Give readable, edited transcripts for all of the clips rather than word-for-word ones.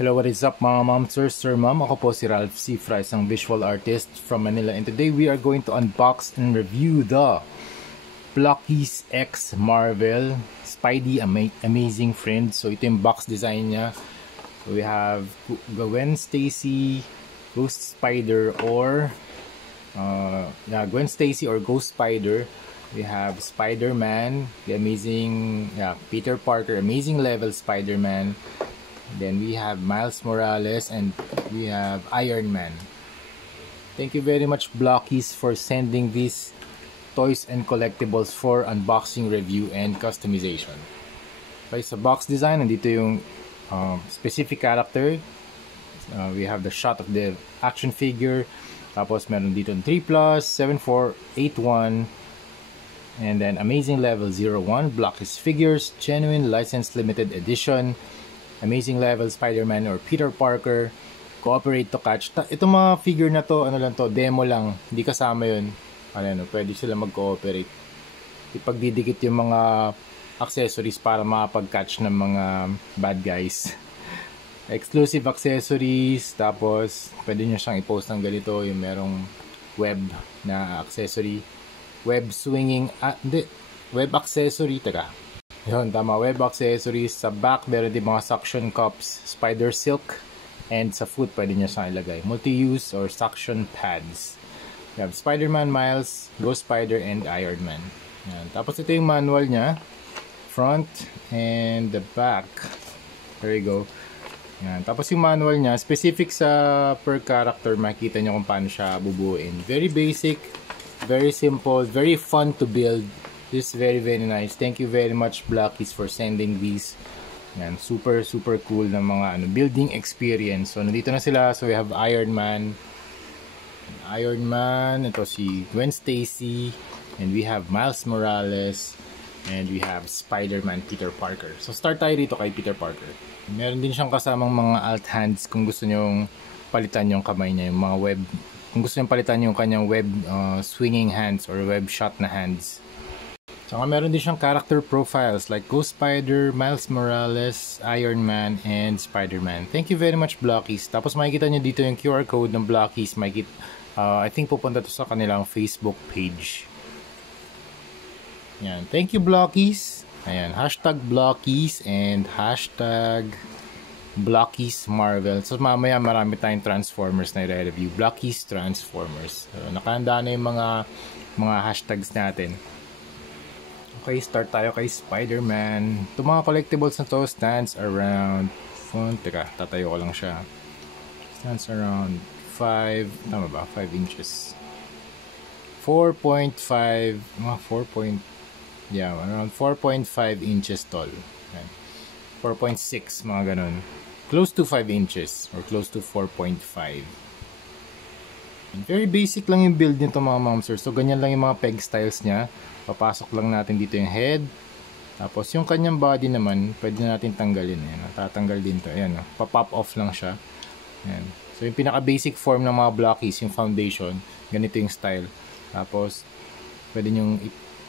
Hello, what is up mga momsters, sir ma'am? Ako po si Ralph C. Fry, isang visual artist from Manila, and today we are going to unbox and review the Blockies X Marvel Spidey Amazing Friend. So ito yung box design niya. So we have Gwen Stacy, Ghost Spider, or Gwen Stacy or Ghost Spider. We have Spider-Man, the amazing Peter Parker, amazing level Spider-Man. Then we have Miles Morales, and we have Iron Man. Thank you very much, Blockies, for sending these toys and collectibles for unboxing, review, and customization. Okay, sa box design, nandito yung specific character. We have the shot of the action figure. Tapos meron dito 3+, 7481, and then amazing level 01, Blockies figures, genuine licensed limited edition. Amazing level Spider-Man or Peter Parker, cooperate to catch. Itong mga figure na to, ano lang to, demo lang, hindi kasama yun. Pwede sila mag-cooperate. Ipagdidikit yung mga accessories para makapag-catch ng mga bad guys. Exclusive accessories, tapos pwede nyo siyang i-post ng ganito, yung merong web na accessory. Web swinging, web accessory, yun, tama, web accessories. Sa back, meron din mga suction cups, spider silk, and sa foot, pwede nyo siyang ilagay. Multi-use or suction pads. You have Spider-Man, Miles, Ghost Spider, and Iron Man. Yan. Tapos ito yung manual niya. Front and the back. There you go. Yan. Tapos yung manual niya, specific sa per character, makikita nyo kung paano siya bubuuin. Very basic, very simple, very fun to build. This is very nice. Thank you very much, Blockies, for sending these. Yan, super cool na mga building experience. So nandito na sila. So we have Iron Man, ito si Gwen Stacy, and we have Miles Morales, and we have Spider-Man Peter Parker. So start tayo dito kay Peter Parker. Meron din siyang kasamang mga alt hands kung gusto nyong palitan yung kamay niya, yung mga web. Kung gusto nyong palitan yung kanyang web swinging hands or web shot na hands. Saka meron din siyang character profiles like Ghost Spider, Miles Morales, Iron Man, and Spider-Man. Thank you very much, Blockies. Tapos makikita nyo dito yung QR code ng Blockies. I think pupunta to sa kanilang Facebook page. Yan. Thank you, Blockies. Ayan. Hashtag Blockies and hashtag Blockies Marvel. So mamaya marami tayong Transformers na i-review. Blockies Transformers. So, nakahanda na yung mga hashtags natin. Okay, start tayo kay Spider-Man. Itong mga collectibles na to stands around tatayo ko lang siya. Stands around 5, tama ba? 5 inches. 4.5, around 4.5 inches tall. 4.6, mga ganun. Close to 5 inches or close to 4.5. Very basic lang yung build nito, mga momsters. So ganyan lang yung mga peg styles niya. Papasok lang natin dito yung head. Tapos yung kanyang body naman, pwede na natin tanggalin. Ayan, tatanggal din to. Ayan, pa-pop off lang siya. Ayan. So yung pinaka-basic form ng mga Blockies, yung foundation, ganito yung style. Tapos pwede nyong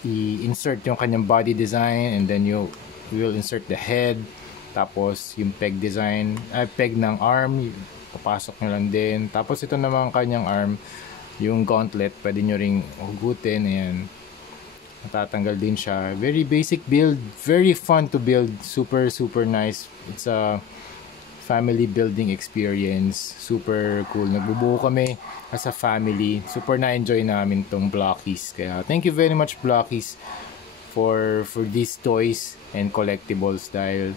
i-insert yung kanyang body design, and then you will insert the head. Tapos yung peg design, peg ng arm, papasok nyo lang din. Tapos ito naman kanyang arm, yung gauntlet, pwede nyo ring hugutin. Ayan. Natatanggal din siya. Very basic build. Very fun to build. Super nice. It's a family building experience. Super cool. Nagbubuo kami as a family. Super na-enjoy namin tong Blockies. Kaya thank you very much, Blockies, for these toys and collectibles, dahil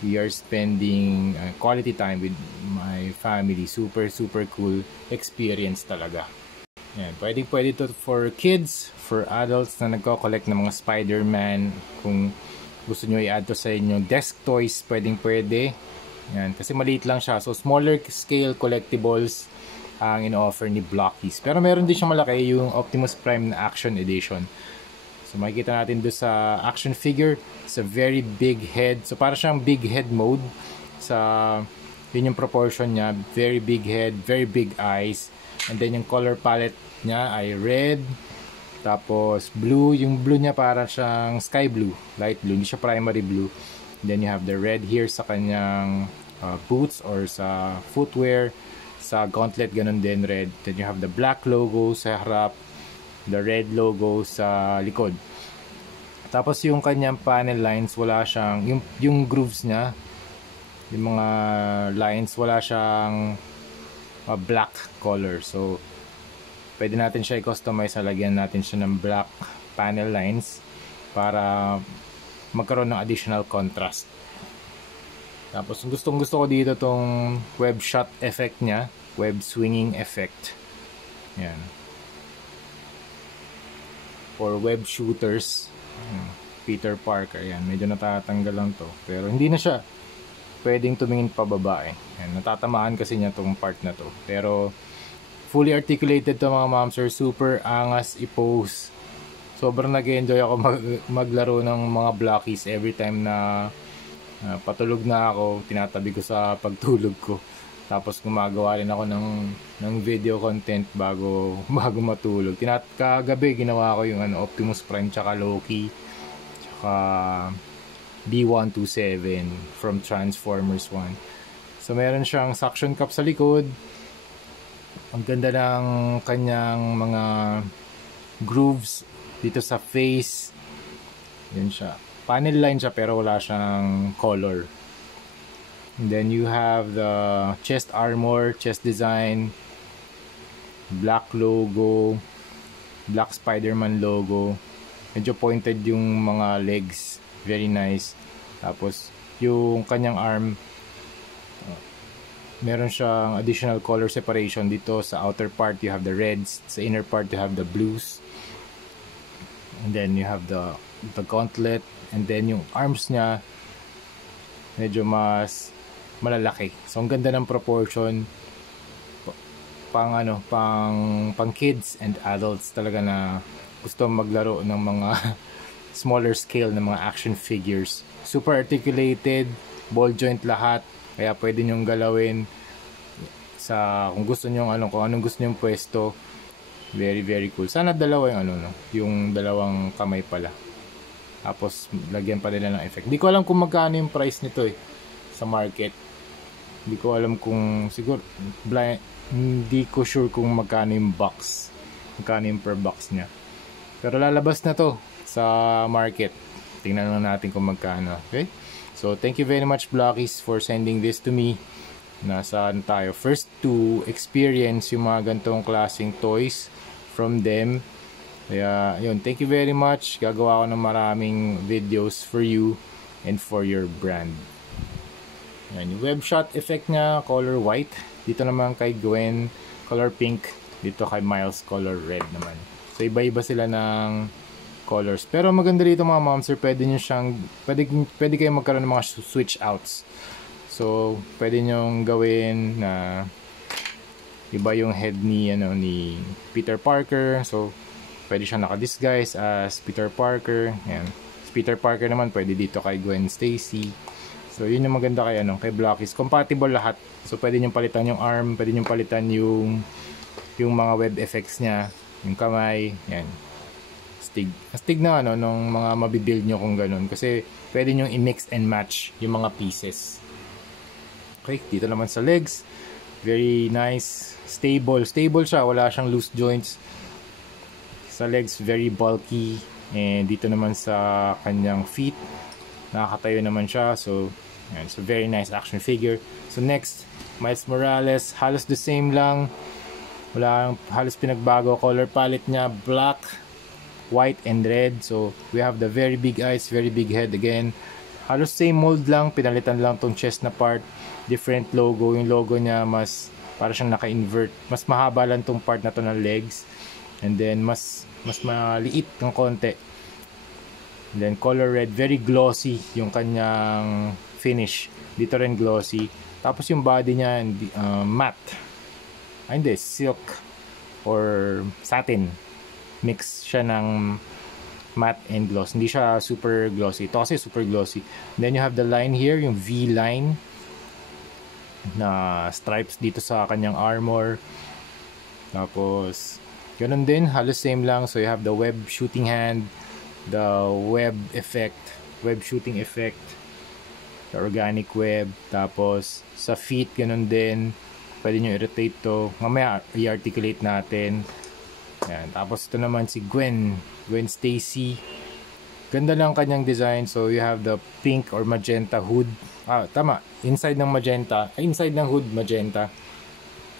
we are spending quality time with my family. Super cool experience talaga. Yan, pwede to for kids, for adults na nagko-collect ng mga Spider-Man. Kung gusto nyo i-add to sa inyong desk toys, pwede. Yan, kasi maliit lang siya. So smaller scale collectibles ang ino-offer ni Blockies. Pero meron din siyang malaki, yung Optimus Prime na Action Edition. So makikita natin doon sa action figure, it's a very big head. So para siyang big head mode. Yun yung proportion niya. Very big head, very big eyes. And then yung color palette niya ay red, tapos blue. Yung blue niya para siyang sky blue, light blue, hindi siya primary blue. Then you have the red here sa kanyang boots or sa footwear. Sa gauntlet, ganun din, red. Then you have the black logo sa harap, the red logo sa likod. Tapos yung kanyang panel lines, wala siyang, yung grooves niya, yung mga lines, wala siyang black color. So, pwede natin siya i-customize, lagyan natin siya ng black panel lines para magkaroon ng additional contrast. Tapos gustong gusto ko dito tong web shot effect niya, web swinging effect. Yan. For web shooters, Peter Parker, yan, medyo natatanggal lang to. Pero hindi na siya pwedeng tumingin pababa eh. Yan, natatamaan kasi niya tong part na to. Pero fully articulated to mga momsers, super angas i-pose. Sobrang nag-enjoy ako maglaro ng mga blockies every time na patulog na ako, tinatabi ko sa pagtulog ko. Tapos gumagawa rin ako ng video content bago matulog. Kagabi ginawa ko yung Optimus Prime tsaka Loki tsaka B127 from Transformers 1. So meron siyang suction cup sa likod. Ang ganda ng kanyang mga grooves dito sa face. Yan siya. Panel line siya pero wala siyang color. And then you have the chest armor, chest design, black logo, black Spider-Man logo. Medyo pointed yung mga legs. Very nice. Tapos yung kanyang arm, meron siyang additional color separation. Dito sa outer part you have the reds, sa inner part you have the blues. And then you have the gauntlet, and then yung arms niya medyo mas malalaki. So ang ganda ng proportion, pang kids and adults talaga na gusto maglaro ng mga smaller scale na mga action figures. Super articulated, ball joint lahat, kaya pwede nyong galawin sa kung gusto nyong kung anong gusto nyong pwesto. Very very cool. Sana dalawa yung yung dalawang kamay pala. Tapos lagyan pa nila ng effect. Hindi ko alam kung magkano yung price nito sa market. Hindi ko alam kung siguro hindi ko sure kung magkano yung box. Magkano yung per box niya. Pero lalabas na to sa market. Tingnan lang natin kung magkano. Okay? So thank you very much Blockies for sending this to me. Nasaan tayo? First to experience yung mga gantong klaseng toys from them. Kaya yun, thank you very much. Gagawa ko ng maraming videos for you and for your brand. Yan, yung web shot effect niya, color white. Dito naman kay Gwen, color pink. Dito kay Miles, color red naman. So iba-iba sila ng colors. Pero maganda dito mga momser, pwede kayong magkaroon ng mga switch outs. So, pwede nyong gawin na iba yung head ni Peter Parker. So, pwede siyang naka-disguise as Peter Parker. Yan. Peter Parker naman pwede dito kay Gwen Stacy. So, yun yung maganda kay Blockies. Compatible lahat. So, pwede nyong palitan yung arm, pwede nyong palitan yung mga web effects niya, yung kamay, yan. Astig na nung mga mabibuild nyo kung ganun. Kasi, pwede nyong i-mix and match yung mga pieces. Okay, dito naman sa legs, very nice, stable siya, wala siyang loose joints. Sa legs, very bulky. And dito naman sa kanyang feet, nakakatayo naman siya. So, yan, so very nice action figure. So next, Miles Morales, halos the same lang, wala halos pinagbago. Color palette niya, black, white and red. So we have the very big eyes, very big head again. Halos same mold lang, pinalitan lang tong chest na part. Different logo. Yung logo niya mas para siyang naka-invert. Mas mahaba lang tong part na to ng legs. And then mas maliit ng konti. And then color red, very glossy yung kanyang finish. Dito rin glossy. Tapos yung body niya matte. Hindi, silk or satin. Mix siya ng matte and gloss. Hindi siya super glossy. Ito kasi super glossy. And then you have the line here, yung V line na stripes dito sa kanyang armor. Tapos ganun din, halos same lang. So you have the web shooting hand, the web shooting effect. the organic web. Tapos sa feet ganun din, pwede nyo i-rotate to, mamaya i-articulate natin. Yan. Tapos ito naman si Gwen Stacy. Ganda lang kanyang design. So you have the pink or magenta hood. Tama, inside ng magenta, inside ng hood magenta.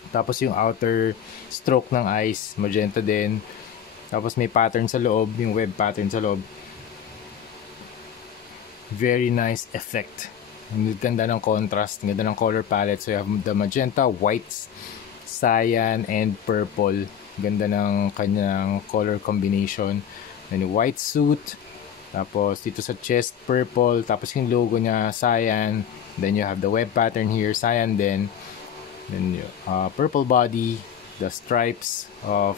Tapos yung outer stroke ng eyes magenta din. Tapos may pattern sa loob, yung web pattern sa loob. Very nice effect. Ang ganda ng contrast, ang ganda ng color palette. So you have the magenta, whites, cyan, and purple. Ganda ng kanyang color combination. Then yung white suit. Tapos dito sa chest, purple. Tapos yung logo niya, cyan. Then you have the web pattern here, cyan din. Then purple body. The stripes of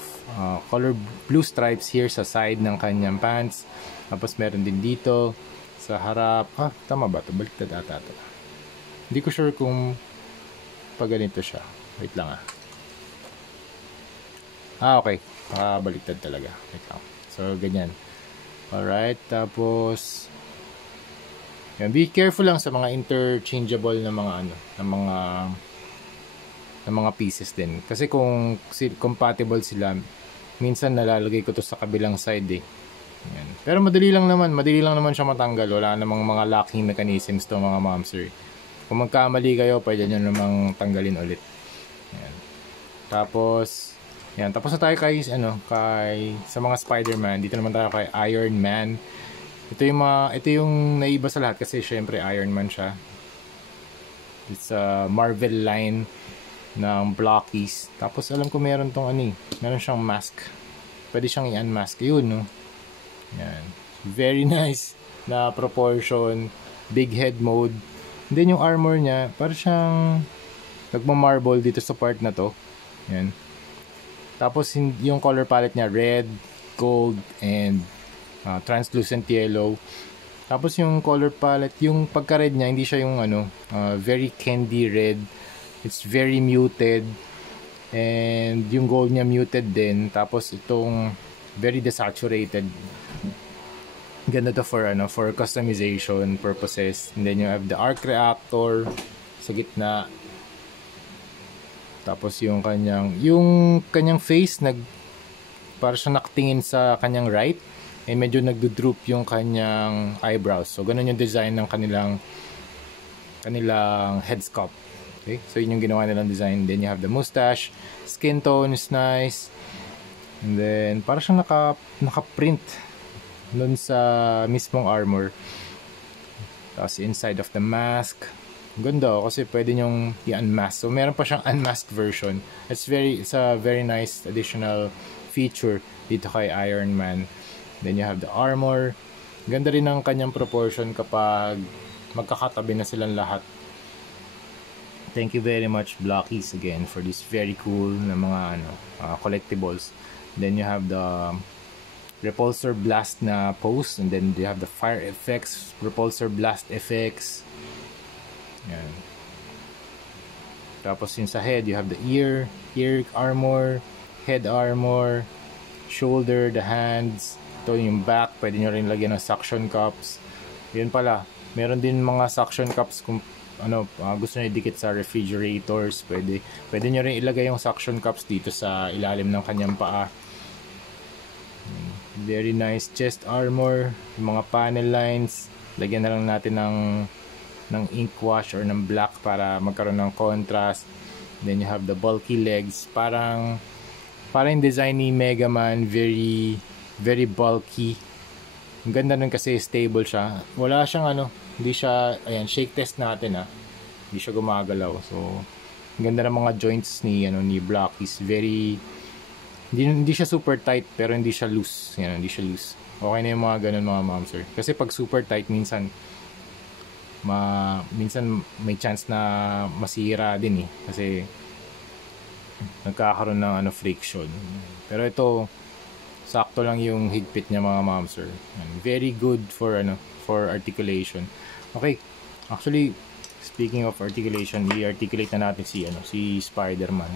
color blue stripes here sa side ng kanyang pants. Tapos meron din dito sa harap. Tama ba ito? Baliktad ata ito. Hindi ko sure kung pag ganito siya. Wait lang okay. Baliktad talaga. Wait lang. So, ganyan. Alright. Tapos, yan. Be careful lang sa mga interchangeable na mga ng mga pieces din. Kasi kung compatible sila, minsan nalalagay ko to sa kabilang side Yan. Pero madali lang naman siya matanggal. Wala namang mga locking mechanisms to mga momser. Kung magkamali kayo, pwede nyo namang tanggalin ulit. Yan. Tapos na tayo kay sa mga Spider-Man. Dito naman tayo kay Iron Man. Ito yung naiba sa lahat kasi syempre Iron Man siya. It's a Marvel line ng blockies. Tapos alam ko meron tong meron siyang mask. Pwede siyang i-unmask. Yun, no? Yan. Very nice na proportion. Big head mode. And then yung armor niya, parang siyang nagmamarble dito sa part na to. Yan. Tapos yung color palette niya, red, gold, and translucent yellow. Tapos yung color palette, yung pagka-red niya, hindi siya yung very candy red. It's very muted. And yung gold niya muted din. Tapos itong very desaturated. Ganda to for customization purposes. And then you have the arc reactor sa gitna. Tapos yung kanyang face para siya nakatingin sa kanyang right, medyo nagdo-droop yung kanyang eyebrows. So ganun yung design ng kanilang head sculpt. Okay? So yun yung ginawa nilang design. Then you have the mustache, skin tone is nice. And then para siyang naka-print dun sa mismong armor. Tapos inside of the mask, ganda kasi pwede nyong i-unmask. So meron pa siyang unmasked version. It's a very nice additional feature dito kay Iron Man. Then you have the armor. Ganda rin ng kanyang proportion kapag magkakatabi na silang lahat. Thank you very much Blockies again for this very cool na mga collectibles. Then you have the repulsor blast na pose, and then you have the fire effects, repulsor blast effects. Yan. Tapos yung sa head, you have the ear armor, head armor, shoulder, the hands. Ito yung back, pwede nyo rin lagyan ng suction cups. Yun pala, meron din mga suction cups kung gusto nyo idikit sa refrigerators. Pwede nyo rin ilagay yung suction cups dito sa ilalim ng kanyang paa. Very nice chest armor, yung mga panel lines. Lagyan na lang natin ng ink wash or ng black para magkaroon ng contrast. Then you have the bulky legs, parang yung design ni Mega Man, very very bulky. Ang ganda nun kasi stable siya. Wala siyang hindi siya, ayan, shake test natin hindi siya gumagalaw. So ang ganda ng mga joints ni Blockies. Very hindi siya super tight pero hindi siya loose. Yan, hindi siya loose. Okay na yung mga ganun mga momser. Kasi pag super tight minsan may chance na masira din kasi nagkakaroon ng friction. Pero ito sakto lang yung higpit niya mga momser. Very good for articulation. Okay. Actually, speaking of articulation, i-articulate na natin si Spider-Man.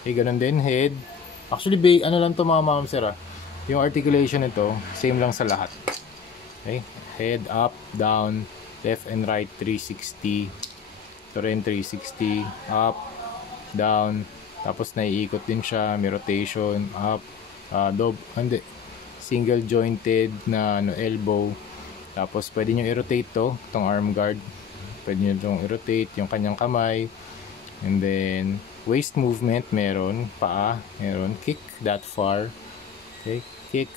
Okay, ganun din head. Actually, lang to mga momser yung articulation nito, same lang sa lahat. Okay? Head up, down, left and right 360. Ito rin 360, up, down, tapos naiikot din siya, may rotation, up, single jointed na elbow. Tapos pwede nyo i-rotate itong arm guard. Pwede nyo itong i-rotate yung kanyang kamay. And then waist movement meron, paa meron, kick that far, okay, kick,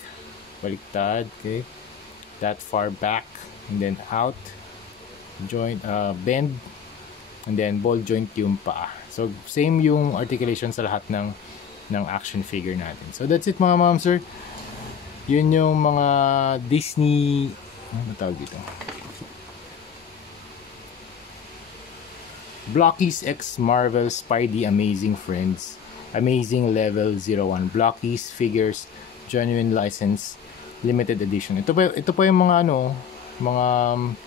baliktad, okay, that far back, and then out, joint, bend, and then ball joint yung paa. So same yung articulation sa lahat ng action figure natin. So that's it mga ma'am sir. Yun yung mga Disney, ano tawag dito, Blockies X Marvel Spidey Amazing Friends, Amazing Level 01 Blockies figures, genuine license, limited edition. Ito pa yung mga mga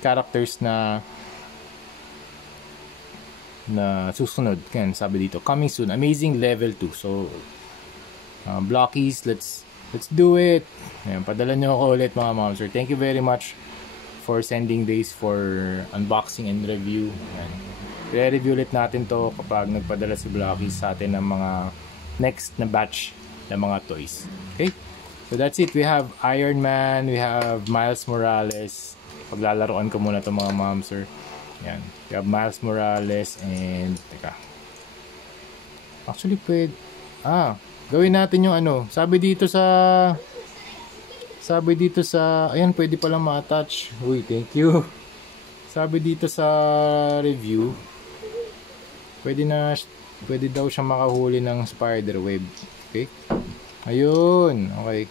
characters na susunod. Kan sabi dito, coming soon, Amazing Level 2. So Blockies, let's do it. Ayan, padala nyo ako ulit mga ma'am sir. Thank you very much for sending these for unboxing and review. Ayan. I-review ulit natin to kapag nagpadala si Blockies sa atin ng mga next na batch ng mga toys. Okay? So that's it. We have Iron Man, we have Miles Morales. Paglalaroan ko muna to mga ma'am sir. Yan. We have Miles Morales and teka. Actually pwede gawin natin yung sabi dito sa ayan, pwede palang ma-attach. Uy, thank you. Sabi dito sa review, pwede daw siyang makahuli ng spider web. Okay? Ayun. Okay.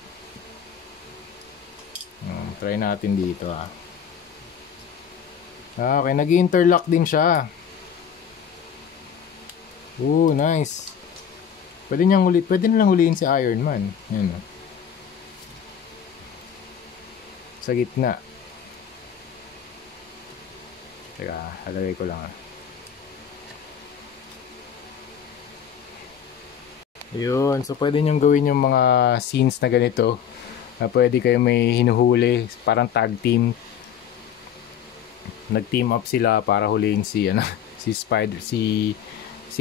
Try natin dito okay, nag-interlock din siya. Nice. Pwede nilang huliin si Iron Man. Yan sa gitna. Teka, halagay ko lang Yun, so pwede nyo gawin yung mga scenes na ganito na pwede kayo may hinuhuli, parang tag team. Nag-team up sila para huliin si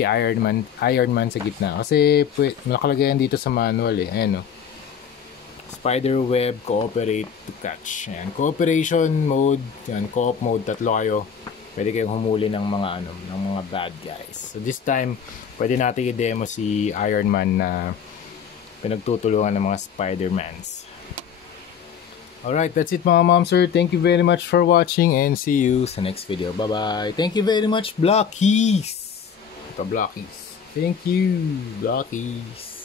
Iron Man sa gitna. Kasi nakalagay yan dito sa manual Ayan Spider web, cooperate to catch. Ayan, cooperation mode, yan, co-op mode, tatlo kayo. Pwede kayong humuli ng mga ng mga bad guys. So this time, pwede natin i-demo si Iron Man na pinagtutulungan ng mga Spider-Mans. Alright, that's it mga ma'am sir. Thank you very much for watching and see you sa next video. Bye-bye. Thank you very much, Blockies. Ito, Blockies. Thank you, Blockies.